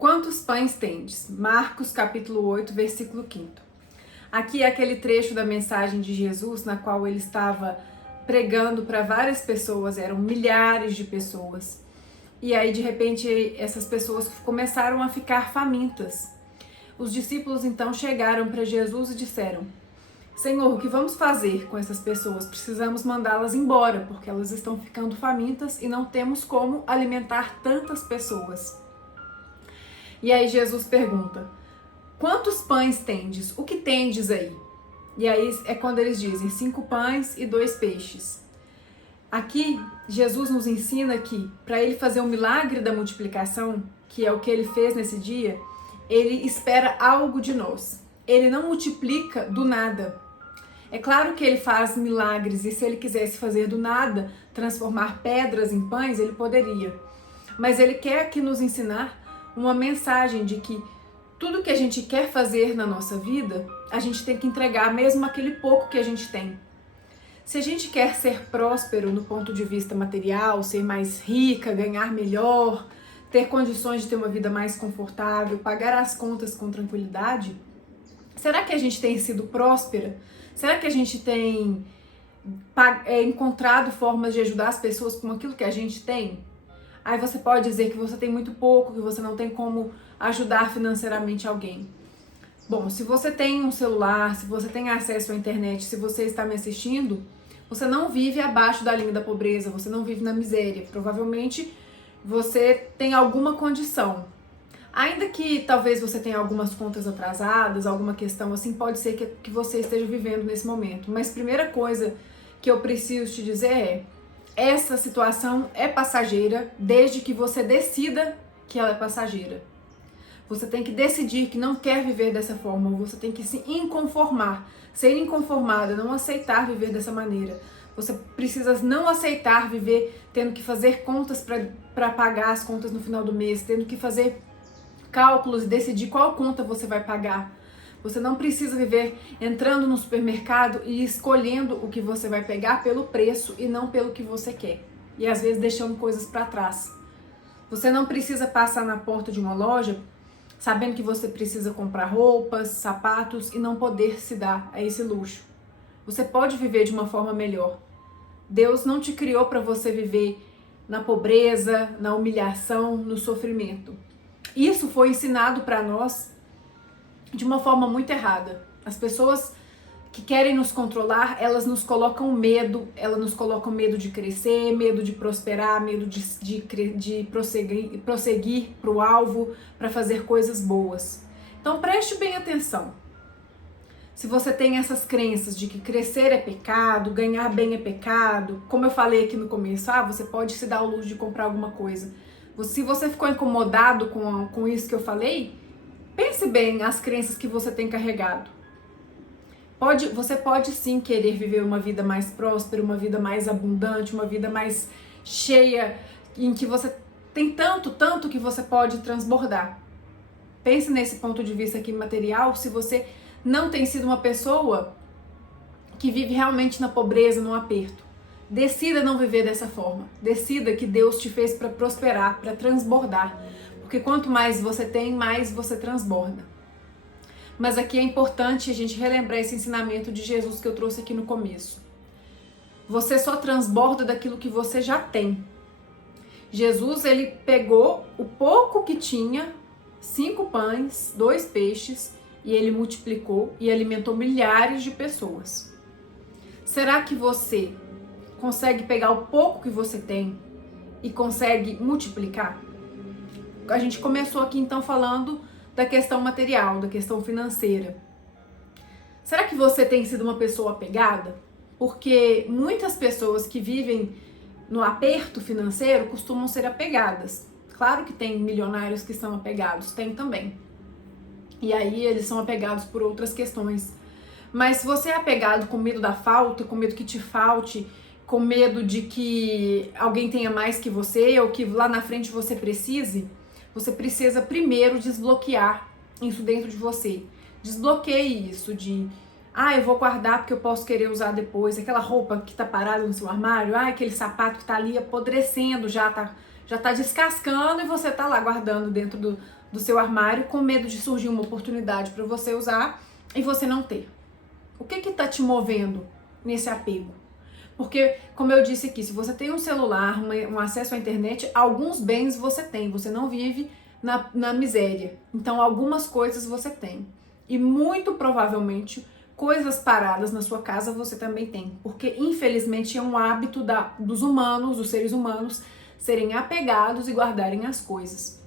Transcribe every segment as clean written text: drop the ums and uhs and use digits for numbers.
Quantos pães tendes? Marcos capítulo 8, versículo 5. Aqui é aquele trecho da mensagem de Jesus na qual ele estava pregando para várias pessoas, eram milhares de pessoas. E aí de repente essas pessoas começaram a ficar famintas. Os discípulos então chegaram para Jesus e disseram: Senhor, o que vamos fazer com essas pessoas? Precisamos mandá-las embora, porque elas estão ficando famintas e não temos como alimentar tantas pessoas. E aí Jesus pergunta: quantos pães tendes? O que tendes aí? E aí é quando eles dizem 5 pães e 2 peixes. Aqui Jesus nos ensina que para ele fazer o milagre da multiplicação, que é o que ele fez nesse dia, ele espera algo de nós. Ele não multiplica do nada. É claro que ele faz milagres e se ele quisesse fazer do nada, transformar pedras em pães, ele poderia. Mas ele quer aqui nos ensinar uma mensagem de que tudo que a gente quer fazer na nossa vida, a gente tem que entregar mesmo aquele pouco que a gente tem. Se a gente quer ser próspero no ponto de vista material, ser mais rica, ganhar melhor, ter condições de ter uma vida mais confortável, pagar as contas com tranquilidade, será que a gente tem sido próspera? Será que a gente tem encontrado formas de ajudar as pessoas com aquilo que a gente tem? Aí você pode dizer que você tem muito pouco, que você não tem como ajudar financeiramente alguém. Bom, se você tem um celular, se você tem acesso à internet, se você está me assistindo, você não vive abaixo da linha da pobreza, você não vive na miséria. Provavelmente você tem alguma condição. Ainda que talvez você tenha algumas contas atrasadas, alguma questão assim, pode ser que você esteja vivendo nesse momento. Mas primeira coisa que eu preciso te dizer é: essa situação é passageira desde que você decida que ela é passageira. Você tem que decidir que não quer viver dessa forma, você tem que se inconformar, ser inconformada, não aceitar viver dessa maneira. Você precisa não aceitar viver tendo que fazer contas para pagar as contas no final do mês, tendo que fazer cálculos e decidir qual conta você vai pagar. Você não precisa viver entrando no supermercado e escolhendo o que você vai pegar pelo preço e não pelo que você quer. E às vezes deixando coisas para trás. Você não precisa passar na porta de uma loja sabendo que você precisa comprar roupas, sapatos e não poder se dar a esse luxo. Você pode viver de uma forma melhor. Deus não te criou para você viver na pobreza, na humilhação, no sofrimento. Isso foi ensinado para nós de uma forma muito errada. As pessoas que querem nos controlar, elas nos colocam medo, de crescer, medo de prosperar, medo de prosseguir para o alvo, para fazer coisas boas. Então preste bem atenção. Se você tem essas crenças de que crescer é pecado, ganhar bem é pecado, como eu falei aqui no começo, você pode se dar o luxo de comprar alguma coisa. Se você ficou incomodado com isso que eu falei, pense bem as crenças que você tem carregado. Você pode sim querer viver uma vida mais próspera, uma vida mais abundante, uma vida mais cheia, em que você tem tanto que você pode transbordar. Pense nesse ponto de vista aqui material, se você não tem sido uma pessoa que vive realmente na pobreza, no aperto. Decida não viver dessa forma. Decida que Deus te fez para prosperar, para transbordar. Porque quanto mais você tem, mais você transborda. Mas aqui é importante a gente relembrar esse ensinamento de Jesus que eu trouxe aqui no começo. Você só transborda daquilo que você já tem. Jesus, ele pegou o pouco que tinha, 5 pães, 2 peixes, e ele multiplicou e alimentou milhares de pessoas. Será que você consegue pegar o pouco que você tem e consegue multiplicar? A gente começou aqui então falando da questão material, da questão financeira. Será que você tem sido uma pessoa apegada? Porque muitas pessoas que vivem no aperto financeiro costumam ser apegadas. Claro que tem milionários que são apegados, tem também. E aí eles são apegados por outras questões. Mas se você é apegado com medo da falta, com medo que te falte, com medo de que alguém tenha mais que você ou que lá na frente você precisa primeiro desbloquear isso dentro de você. Desbloqueie isso de, eu vou guardar porque eu posso querer usar depois, aquela roupa que tá parada no seu armário, aquele sapato que tá ali apodrecendo, já tá descascando e você tá lá guardando dentro do seu armário com medo de surgir uma oportunidade para você usar e você não ter? O que está te movendo nesse apego? Porque, como eu disse aqui, se você tem um celular, um acesso à internet, alguns bens você tem, você não vive na miséria. Então, algumas coisas você tem. E muito provavelmente, coisas paradas na sua casa você também tem. Porque, infelizmente, é um hábito dos humanos, dos seres humanos, serem apegados e guardarem as coisas.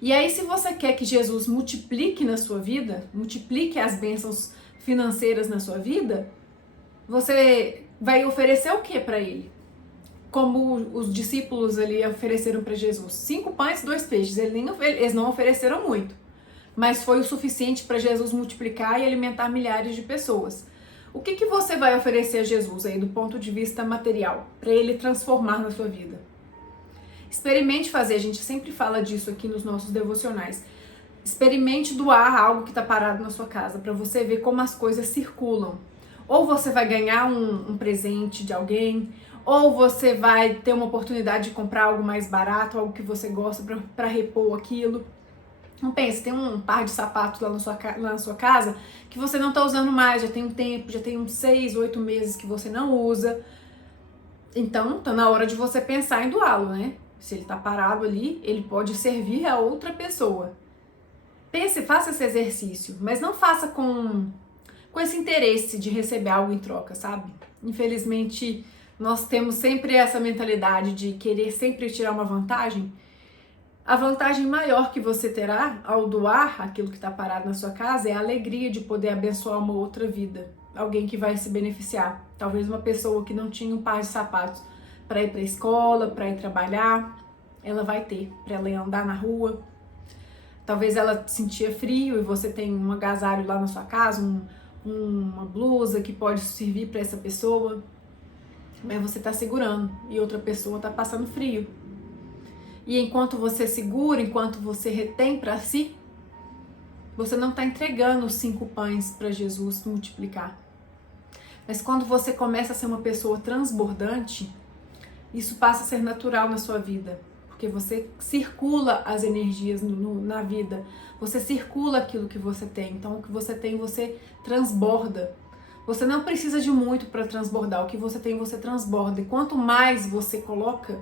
E aí, se você quer que Jesus multiplique na sua vida, multiplique as bênçãos financeiras na sua vida, você vai oferecer o que para ele? Como os discípulos ali ofereceram para Jesus? 5 pães e 2 peixes. Eles não ofereceram muito, mas foi o suficiente para Jesus multiplicar e alimentar milhares de pessoas. O que você vai oferecer a Jesus aí do ponto de vista material, para ele transformar na sua vida? Experimente fazer, a gente sempre fala disso aqui nos nossos devocionais. Experimente doar algo que está parado na sua casa, para você ver como as coisas circulam. Ou você vai ganhar um presente de alguém, ou você vai ter uma oportunidade de comprar algo mais barato, algo que você gosta para repor aquilo. Não pense, tem um par de sapatos lá na sua casa que você não está usando mais, já tem um tempo, já tem uns 6, 8 meses que você não usa. Então, tá na hora de você pensar em doá-lo, né? Se ele tá parado ali, ele pode servir a outra pessoa. Pense, faça esse exercício, mas não faça com esse interesse de receber algo em troca, sabe? Infelizmente, nós temos sempre essa mentalidade de querer sempre tirar uma vantagem. A vantagem maior que você terá ao doar aquilo que está parado na sua casa é a alegria de poder abençoar uma outra vida. Alguém que vai se beneficiar. Talvez uma pessoa que não tinha um par de sapatos para ir para a escola, para ir trabalhar, ela vai ter, para ela andar na rua. Talvez ela sentia frio e você tem um agasalho lá na sua casa, uma blusa que pode servir para essa pessoa, mas você está segurando e outra pessoa está passando frio. E enquanto você segura, enquanto você retém para si, você não está entregando os 5 pães para Jesus multiplicar. Mas quando você começa a ser uma pessoa transbordante, isso passa a ser natural na sua vida. Porque você circula as energias na vida, você circula aquilo que você tem. Então, o que você tem, você transborda. Você não precisa de muito para transbordar. O que você tem, você transborda. E quanto mais você coloca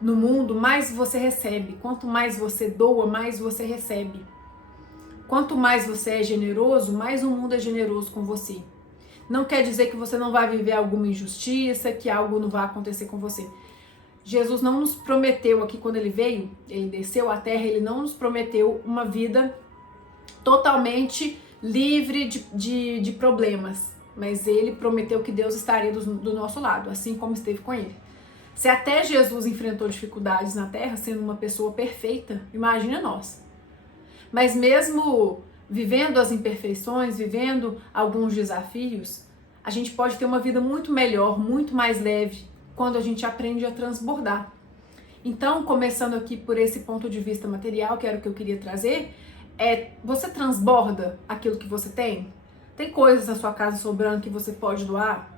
no mundo, mais você recebe. Quanto mais você doa, mais você recebe. Quanto mais você é generoso, mais o mundo é generoso com você. Não quer dizer que você não vai viver alguma injustiça, que algo não vai acontecer com você. Jesus não nos prometeu aqui quando ele veio, ele desceu à terra, ele não nos prometeu uma vida totalmente livre de problemas, mas ele prometeu que Deus estaria do nosso lado, assim como esteve com ele. Se até Jesus enfrentou dificuldades na terra, sendo uma pessoa perfeita, imagina nós. Mas mesmo vivendo as imperfeições, vivendo alguns desafios, a gente pode ter uma vida muito melhor, muito mais leve, quando a gente aprende a transbordar. Então, começando aqui por esse ponto de vista material, que era o que eu queria trazer, você transborda aquilo que você tem? Tem coisas na sua casa sobrando que você pode doar?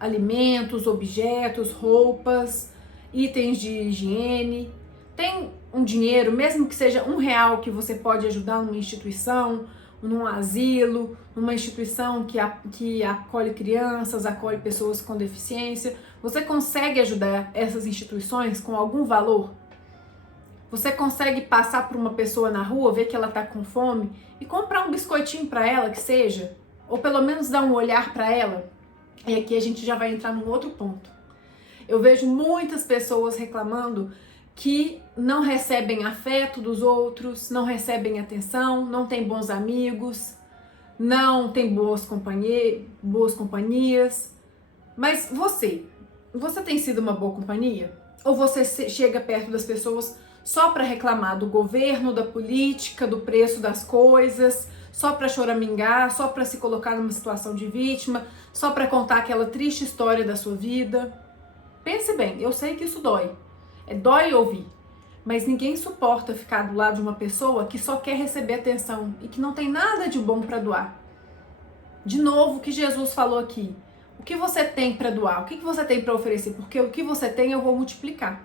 Alimentos, objetos, roupas, itens de higiene. Tem um dinheiro, mesmo que seja R$1, que você pode ajudar numa instituição, num asilo, numa instituição que acolhe crianças, acolhe pessoas com deficiência. Você consegue ajudar essas instituições com algum valor? Você consegue passar por uma pessoa na rua, ver que ela está com fome e comprar um biscoitinho para ela, que seja? Ou pelo menos dar um olhar para ela? E aqui a gente já vai entrar num outro ponto. Eu vejo muitas pessoas reclamando que não recebem afeto dos outros, não recebem atenção, não tem bons amigos, não tem boas companhias. Mas você tem sido uma boa companhia? Ou você chega perto das pessoas só para reclamar do governo, da política, do preço das coisas, só para choramingar, só para se colocar numa situação de vítima, só para contar aquela triste história da sua vida? Pense bem, eu sei que isso dói. Dói ouvir, mas ninguém suporta ficar do lado de uma pessoa que só quer receber atenção e que não tem nada de bom para doar. De novo, o que Jesus falou aqui. O que você tem para doar? O que você tem para oferecer? Porque o que você tem eu vou multiplicar.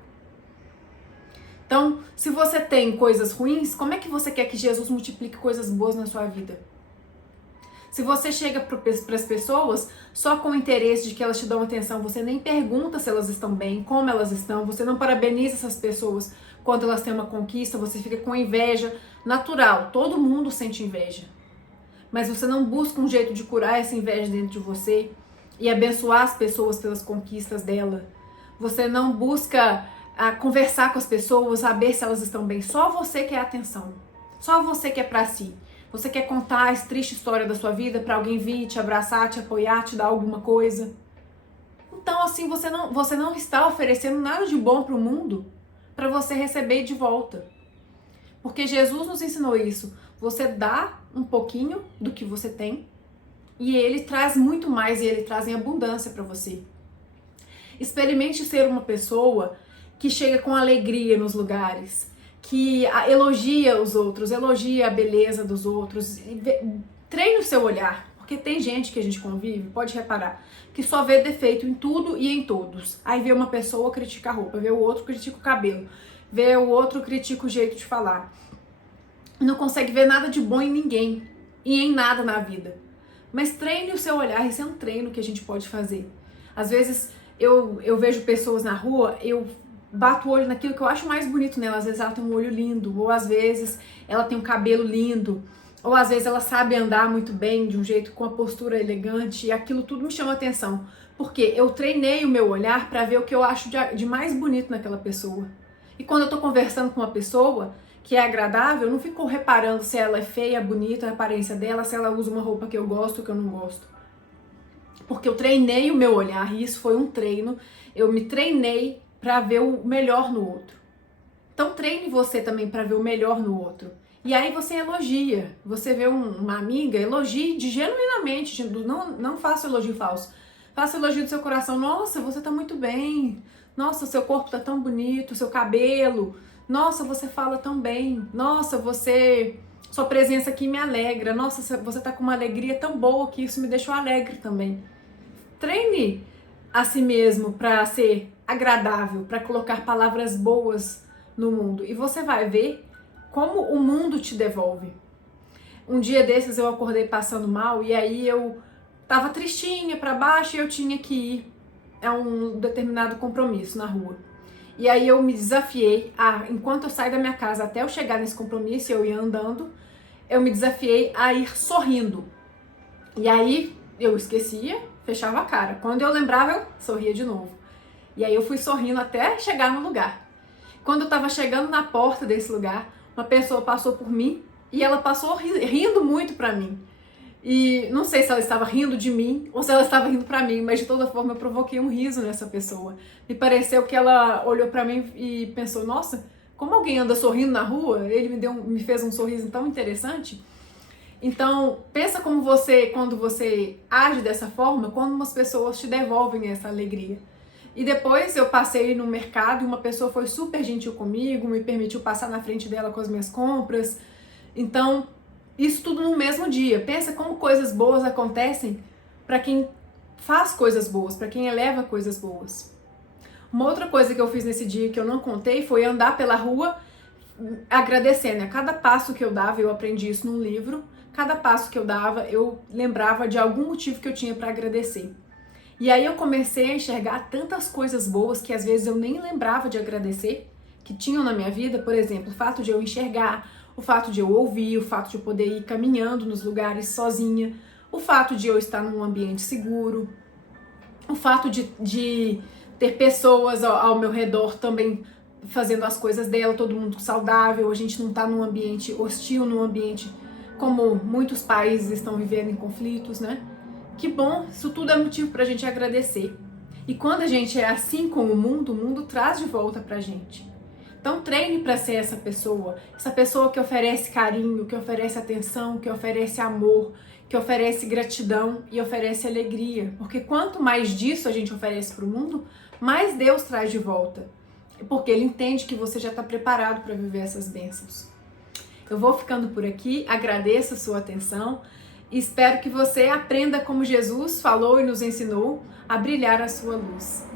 Então, se você tem coisas ruins, como é que você quer que Jesus multiplique coisas boas na sua vida? Se você chega para as pessoas só com o interesse de que elas te dão atenção, você nem pergunta se elas estão bem, como elas estão, você não parabeniza essas pessoas quando elas têm uma conquista, você fica com inveja natural, todo mundo sente inveja. Mas você não busca um jeito de curar essa inveja dentro de você e abençoar as pessoas pelas conquistas dela. Você não busca conversar com as pessoas, saber se elas estão bem. Só você quer atenção. Só você quer pra si. Você quer contar a triste história da sua vida para alguém vir te abraçar, te apoiar, te dar alguma coisa. Então, assim, você não está oferecendo nada de bom pro mundo para você receber de volta. Porque Jesus nos ensinou isso. Você dá um pouquinho do que você tem e ele traz muito mais e ele traz em abundância para você. Experimente ser uma pessoa que chega com alegria nos lugares, que elogia os outros, elogia a beleza dos outros, treine o seu olhar, porque tem gente que a gente convive, pode reparar, que só vê defeito em tudo e em todos. Aí vê uma pessoa, critica a roupa, vê o outro, critica o cabelo, vê o outro, critica o jeito de falar. Não consegue ver nada de bom em ninguém e em nada na vida. Mas treine o seu olhar, isso é um treino que a gente pode fazer. Às vezes eu vejo pessoas na rua, eu bato o olho naquilo que eu acho mais bonito nela. Às vezes ela tem um olho lindo, ou às vezes ela tem um cabelo lindo, ou às vezes ela sabe andar muito bem, de um jeito com a postura elegante, e aquilo tudo me chama atenção. Porque eu treinei o meu olhar para ver o que eu acho de mais bonito naquela pessoa. E quando eu tô conversando com uma pessoa que é agradável, eu não fico reparando se ela é feia, bonita, a aparência dela, se ela usa uma roupa que eu gosto ou que eu não gosto. Porque eu treinei o meu olhar, e isso foi um treino, eu me treinei para ver o melhor no outro. Então treine você também para ver o melhor no outro. E aí você elogia, você vê uma amiga, elogie genuinamente, não faça elogio falso. Faça elogio do seu coração, nossa, você tá muito bem, nossa, seu corpo tá tão bonito, seu cabelo, nossa, você fala tão bem, nossa, sua presença aqui me alegra, nossa, você tá com uma alegria tão boa que isso me deixou alegre também. Treine a si mesmo para ser agradável, para colocar palavras boas no mundo. E você vai ver como o mundo te devolve. Um dia desses eu acordei passando mal e aí eu tava tristinha para baixo e eu tinha que ir a um determinado compromisso na rua. E aí eu me desafiei enquanto eu saio da minha casa até eu chegar nesse compromisso, eu ia andando, eu me desafiei a ir sorrindo. E aí eu esquecia, fechava a cara. Quando eu lembrava, eu sorria de novo. E aí eu fui sorrindo até chegar no lugar. Quando eu tava chegando na porta desse lugar, uma pessoa passou por mim e ela passou rindo muito pra mim. E não sei se ela estava rindo de mim ou se ela estava rindo pra mim, mas de toda forma eu provoquei um riso nessa pessoa. Me pareceu que ela olhou pra mim e pensou, nossa, como alguém anda sorrindo na rua? Ele me fez um sorriso tão interessante. Então, pensa como quando você age dessa forma, quando umas pessoas te devolvem essa alegria. E depois eu passei no mercado e uma pessoa foi super gentil comigo, me permitiu passar na frente dela com as minhas compras. Então, isso tudo no mesmo dia. Pensa como coisas boas acontecem para quem faz coisas boas, para quem eleva coisas boas. Uma outra coisa que eu fiz nesse dia que eu não contei foi andar pela rua agradecendo. A cada passo que eu dava, eu aprendi isso num livro, cada passo que eu dava, eu lembrava de algum motivo que eu tinha para agradecer. E aí eu comecei a enxergar tantas coisas boas que às vezes eu nem lembrava de agradecer, que tinham na minha vida. Por exemplo, o fato de eu enxergar, o fato de eu ouvir, o fato de eu poder ir caminhando nos lugares sozinha, o fato de eu estar num ambiente seguro, o fato de ter pessoas ao meu redor também fazendo as coisas dela, todo mundo saudável, a gente não tá num ambiente hostil, num ambiente como muitos países estão vivendo em conflitos, né? Que bom, isso tudo é motivo pra gente agradecer. E quando a gente é assim com o mundo traz de volta pra gente. Então treine para ser essa pessoa que oferece carinho, que oferece atenção, que oferece amor, que oferece gratidão e oferece alegria. Porque quanto mais disso a gente oferece para o mundo, mais Deus traz de volta. Porque Ele entende que você já está preparado para viver essas bênçãos. Eu vou ficando por aqui, agradeço a sua atenção e espero que você aprenda como Jesus falou e nos ensinou a brilhar a sua luz.